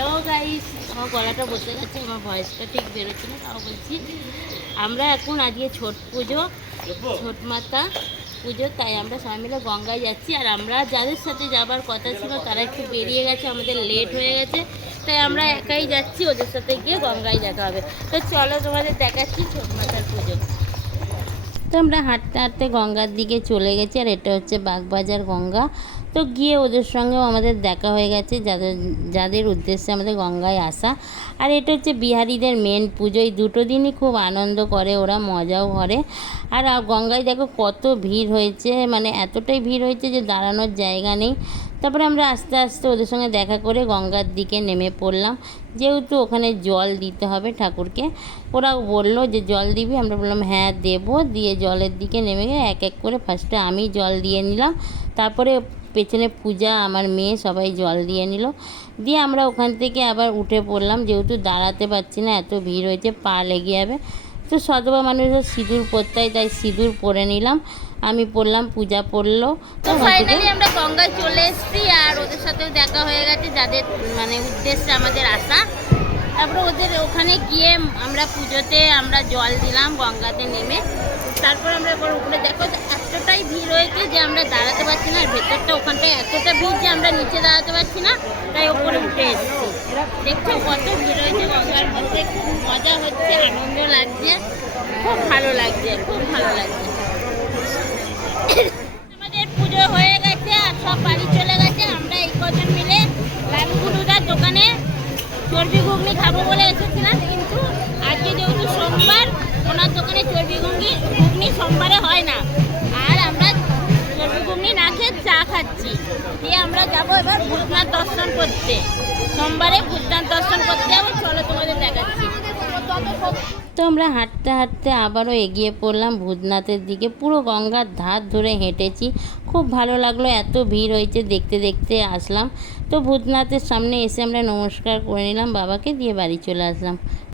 Hello guys, আমার গলাটা বসে গেছে, আমার ভয়েসটা ঠিক বেরোচ্ছে না, তাও বলছি। আমরা এখন আজকে ছট পুজো, ছট মাতা পুজো, তাই আমরা সবাই মিলে গঙ্গায় যাচ্ছি। আর আমরা যাদের সাথে যাবার কথা ছিল তারা একটু বেরিয়ে গেছে, আমাদের লেট হয়ে গেছে, তাই আমরা একাই যাচ্ছি। ওদের সাথে গিয়ে গঙ্গায় দেখা হবে। তো চলো তোমাদের দেখাচ্ছি ছট মাতার পুজো। তো আমরা হাঁটতে হাঁটতে গঙ্গার দিকে চলে গেছি, আর এটা হচ্ছে বাগবাজার গঙ্গা। তো গিয়ে ওদের সঙ্গেও আমাদের দেখা হয়ে গেছে, যাদের যাদের উদ্দেশ্যে আমাদের গঙ্গায় আসা। আর এটা হচ্ছে বিহারিদের মেন পুজো, এই দুটো দিনই খুব আনন্দ করে ওরা, মজাও করে। আর গঙ্গায় দেখো কত ভিড় হয়েছে, মানে এতটাই ভিড় হয়েছে যে দাঁড়ানোর জায়গা নেই। তারপরে আমরা আস্তে আস্তে ওদের সঙ্গে দেখা করে গঙ্গার দিকে নেমে পড়লাম, যেহেতু ওখানে জল দিতে হবে ঠাকুরকে। ওরাও বললো যে জল দিবি, আমরা বললাম হ্যাঁ দেবো। দিয়ে জলের দিকে নেমে গিয়ে এক এক করে ফার্স্টে আমি জল দিয়ে নিলাম, তারপরে পেছনে পূজা, আমার মেয়ে, সবাই জল দিয়ে নিল। দিয়ে আমরা ওখান থেকে আবার উঠে পড়লাম, যেহেতু দাঁড়াতে পারছি না, এত ভিড় হয়েছে, পা লেগে যাবে। তো সধবা মানুষের সিঁদুর পরতে, তাই সিঁদুর পরে নিলাম, আমি পরলাম, পূজা পড়লো। তো ফাইনালি আমরা গঙ্গায় চলে এসেছি, আর ওদের সাথেও দেখা হয়ে গেছে, যাদের মানে উদ্দেশ্যে আমাদের আসা। তারপরে ওদের ওখানে গিয়ে আমরা পুজোতে আমরা জল দিলাম গঙ্গাতে নেমে। তারপর আমরা এবার উপরে দেখো এতটাই ভিড় হয়েছে যে আমরা দাঁড়াতে পারছি না, আর ভেতরটা ওখানটায় এতটা ভিড় যে আমরা নিচে দাঁড়াতে পারছি না, তাই ওপরে উঠে এসেছি। দেখছো কত ভিড় হয়েছে গঙ্গার মধ্যে, খুব মজা হচ্ছে, আনন্দ লাগছে, খুব ভালো লাগছে, খুব ভালো লাগছে। আমাদের পুজো হয়ে গেছে আর সব বাড়ি চলে গেছে। আমরা এই কজন মিলে লালু গুলুদার দোকানে চর্বি ঘুগনি খাবো বলে এসেছিলাম, কিন্তু আজকে যেহেতু সোমবার, ওনার দোকানে চর্বি ঘুগনি সোমবারে হয় না। আর আমরা চর্বি ঘুগনি না খেয়ে চা খাচ্ছি। দিয়ে আমরা যাবো এবার ভূতনাথ দর্শন করতে, সোমবারে ভূতনাথ দর্শন করতে যাবো। চলো তোমাদের দেখাচ্ছি। তো আমরা হাঁটতে হাঁটতে আবারও এগিয়ে পড়লাম ভূতনাথের দিকে। পুরো গঙ্গার ধার ধরে হেঁটেছি, খুব ভালো লাগলো, এত ভিড় হয়েছে, দেখতে দেখতে আসলাম। তো ভূতনাথের সামনে এসে আমরা নমস্কার করে নিলাম বাবাকে, দিয়ে বাড়ি চলে আসলাম।